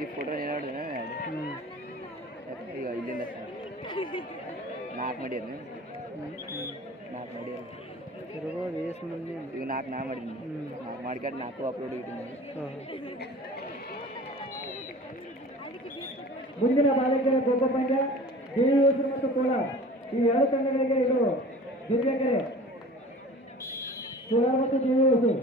ಈ ಫೋಟೋ ಏನಾಡು ಈಗ ಇಲ್ಲಿಂದ 4 ಮಾಡ್ಯಾರ 4 ಮಾಡ್ಯಾರ ಇರ್ಬೋದು ಎಷ್ಟು ಮಂದಿ ಈಗ 4 ನಾ ಮಾಡಿದ್ದೀನಿ 4 ಮಾಡ್ಕೊಂಡು 4 ಅಪ್ಲೋಡ್ ಇದ್ದೀನಿ. ಮುಂದಿನ ಬಾಲಕಿಯರ ಖೋ ಖೋ ಪಂದ್ಯ ದೇವಿಯೂರು ಮತ್ತು ಕೋಲಾರ ಈ 2 ತಂಡಗಳಿಗೆ ಇದು ದುರ್ಗಕೆರೆ. ಕೋಲಾರ ಮತ್ತು ದೇವಿಯೂರು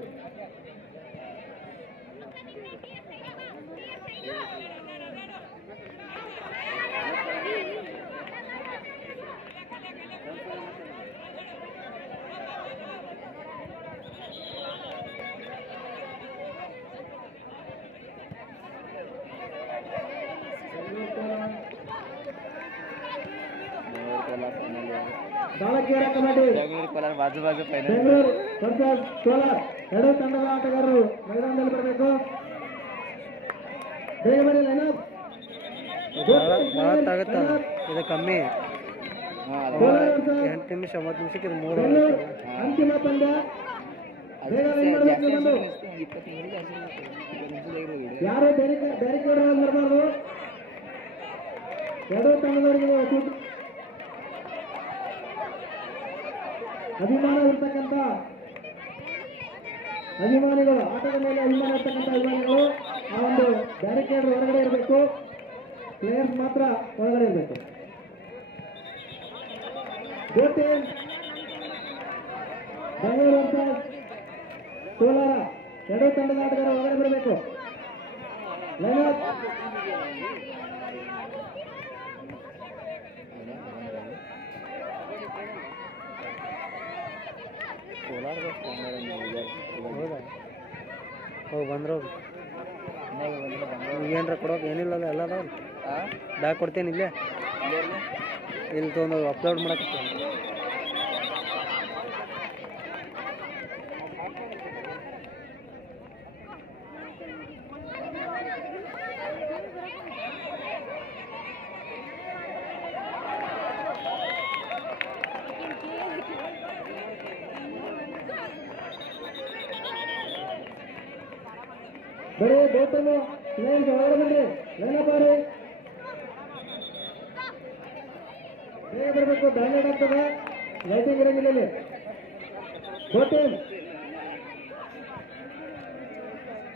ಬಾಲಕಿಯರ ಕಬಡ್ಡಿ ಬೆಂಗಳೂರು ಕೋಲಾರ ಬಾಜು ಬಾಜು ಫೈನಲ್. ಬೆಂಗಳೂರು ವರ್ಸಸ್ ಕೋಲಾರ 2 ತಂಡದ ಆಟಗಾರರು ಮೈದಾನದಲ್ಲಿ ಬರಬೇಕು. ಬೇಗ ಬನ್ನಿ ಲೈನಪ್. ಭಾಳ ತಾಗತ್ತ ಇದು ಕಮ್ಮಿ. ಕೋಲಾರ ವರ್ಸಸ್ 8 ನಿಮಿಷ 9 ನಿಮಿಷಕ್ಕೆ ಇದು 3 ಬೆಂಗಳೂರು ಅಂತಿಮ ಪಂದ್ಯ. ಬೇಗ ಲೈನ್ ಮಾಡಬೇಕು ಇನ್ನೊಂದು. ಯಾರು ಬ್ಯಾರಿಕೇಡ್ ಬರಬಾರ್ದು. 2 ತಂಡದವರಿಗೆ ಅಭಿಮಾನ ಇರ್ತಕ್ಕಂಥ ಅಭಿಮಾನಿಗಳು, ಆಟದ ಮೇಲೆ ಅಭಿಮಾನ ಇರ್ತಕ್ಕಂಥ ಅಭಿಮಾನಿಗಳು ಆ ಒಂದು ಬ್ಯಾರಿಕೇಡ್ ಹೊರಗಡೆ ಇರಬೇಕು. ಪ್ಲೇಯರ್ಸ್ ಮಾತ್ರ ಒಳಗಡೆ ಇರಬೇಕು. ಬೆಂಗಳೂರು ಅಂತ ಕೋಲಾರ 2 ತಂಡದ ಆಟಗಾರ ಹೊರಗಡೆ ಬರಬೇಕು. ಲೈನಪ್. ಹೋಗಿ ಬಂದ್ರು ಏನರ ಕೊಡೋಕೆ ಏನಿಲ್ಲ ಎಲ್ಲ ಅದಾವ. ಬ್ಯಾಗ್ ಕೊಡ್ತೇನೆ ಇಲ್ಲೇ ಇಲ್ಲಿ ತೊಗೊಂಡು ಅಪ್ಲೋಡ್ ಮಾಡಕ್ಕೆ. ಬರೀ ಬೋಟನ್ನು ಲೈನ್ ಹೊರಗಡೆ ಬನ್ನಿ. ಲೈನಪ್ ಬಾರಿ ಬೇಗ ಬರಬೇಕು. ಬ್ಯಾಲೆಟ್ ಆಗ್ತದೆ, ಲೈಟಿಂಗ್ ಇರಂಗಿಲ್ಲ ಇಲ್ಲಿ. ಬೋಟಿಂಗ್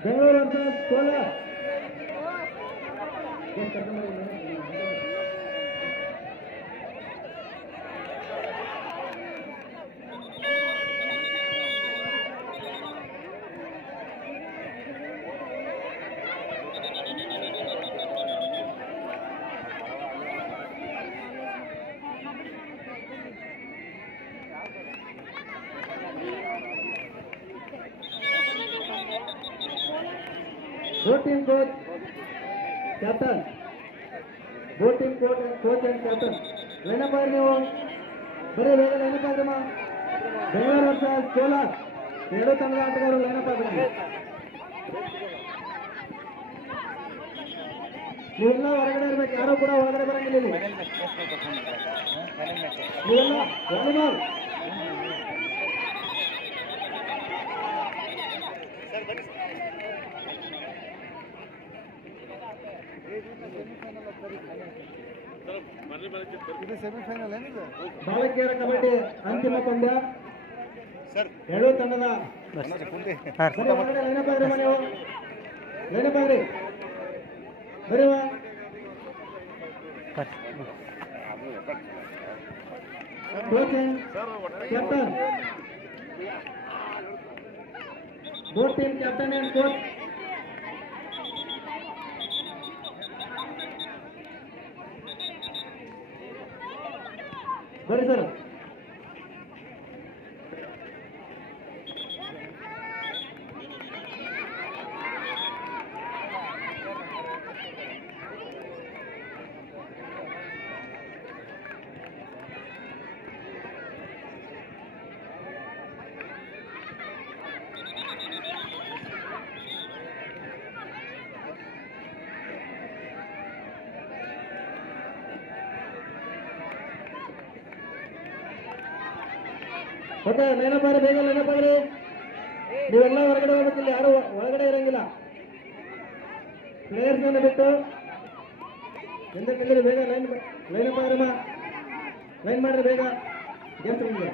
ಬೆಂಗಳೂರು ಅಂತ Kolar. Boating coach captain, boating coach and captain lineup ಆಗಿ ನೀವು ಬರೀ ಬೇಗ ಲೈನಪ್ ಆಗ್ರಮ್ಮ. ಬೆಂಗಳೂರು ವರ್ಸಸ್ ಕೋಲಾರ 2 ತಂಡದ ಆಟಗಾರರು ಲೈನಪ್ ಆಗ್ರಮ್ಮ. ನೀವೆಲ್ಲ ಹೊರಗಡೆ ಇರ್ಬೇಕು, ಯಾರು ಕೂಡ ಹೊರಗಡೆ ಬರಂಗಿಲ್ಲ. ನೀವೆಲ್ಲ ವಾಲಿಬಾಲ್ ಇದು ಸೆಮಿಫೈನಲ್ ಏನಿದೆ. ಬಾಲಕಿಯರ ಕಬಡ್ಡಿ ಅಂತಿಮ ಪಂದ್ಯ. 2 ತಂಡದ ಲೈನಪ್ ಆಗ್ರಮ್ಮ. ನೀವು ಲೈನಪ್ ಆಗ್ರಿ ಬರೀವ. Coaching captain, both team captain and coach. ಬರೀ ಸರ್. ಮತ್ತೆ ಲೈನಪ್ಪಾರಿ ಬೇಗ ಲೈನಪ್ಪಾಗ್ರಿ. ನೀವೆಲ್ಲ ಹೊರಗಡೆ ಹೋಗ್ಬೇಕಿಲ್ಲ, ಯಾರು ಒಳಗಡೆ ಇರಂಗಿಲ್ಲ. ಪ್ಲೇಯರ್ಸ್ ಅನ್ನು ಬಿಟ್ಟು ಹಿಂದಕ್ಕೆ ಬೇಗ ಲೈನ್ ಅಪ್ ಆಗ್ರಮ್ಮ, ಲೈನ್ ಮಾಡ್ರಿ ಬೇಗ ಗೆಸ್ಟ್ ಬಂದಿದೆ.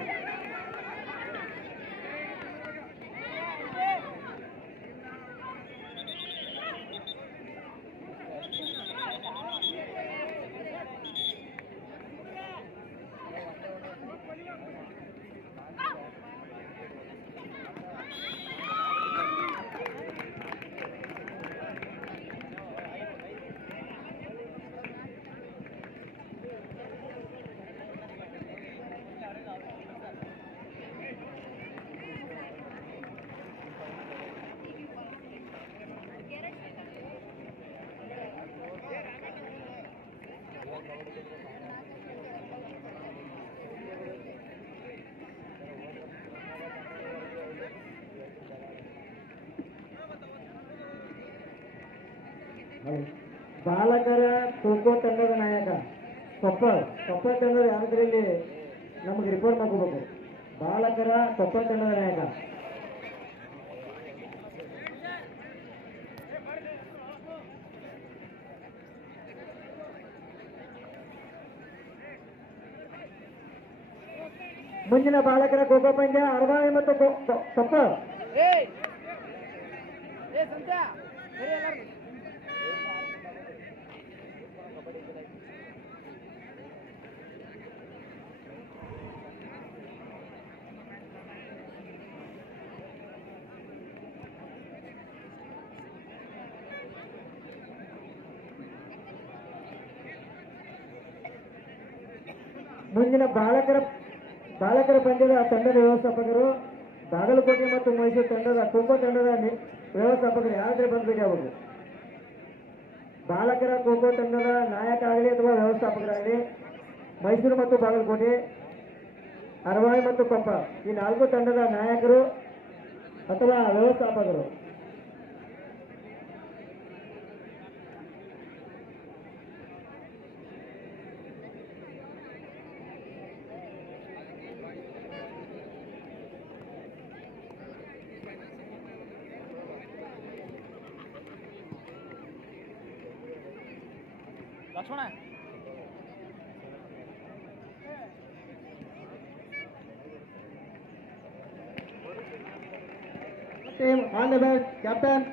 ಬಾಲಕರ ಖೋಖೋ ತಂಡದ ನಾಯಕ ಕೊಪ್ಪಳ ತಂಡದ ಯಾರಾದ್ರಲ್ಲಿ ನಮಗೆ ರಿಪೋರ್ಟ್ ಮಾಡ್ಕೋಬೇಕು. ಬಾಲಕರ ಕೊಪ್ಪಳ ತಂಡದ ನಾಯಕ ಮುಂದಿನ ಬಾಲಕರ ಖೋಖೋ ಪಂದ್ಯ ಅರವಾಯಿ ಮತ್ತು ಕೊಪ್ಪಳ. ಮುಂದಿನ ಬಾಲಕರ ಪಂದ್ಯದ ತಂಡದ ವ್ಯವಸ್ಥಾಪಕರು ಬಾಗಲಕೋಟೆ ಮತ್ತು ಮೈಸೂರು ತಂಡದ ಖೋಖೋ ತಂಡದ ವ್ಯವಸ್ಥಾಪಕರು ಯಾರಾದ್ರೆ ಬಂದ್ಬೇಕಾಗಬಹುದು. ಬಾಲಕರ ಖೋಖೋ ತಂಡದ ನಾಯಕ ಆಗಲಿ ಅಥವಾ ವ್ಯವಸ್ಥಾಪಕರಾಗಲಿ ಮೈಸೂರು ಮತ್ತು ಬಾಗಲಕೋಟೆ, ಅರವಾಯಿ ಮತ್ತು ಕೊಪ್ಪಳ ಈ 4 ತಂಡದ ನಾಯಕರು ಅಥವಾ ವ್ಯವಸ್ಥಾಪಕರು. Lakshmana team on the bat captain.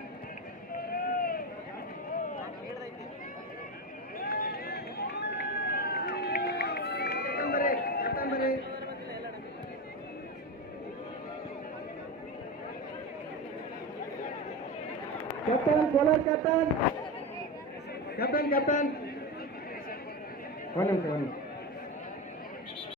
Captain Kolar captain. ಒಂದು ನಿಮಿಷ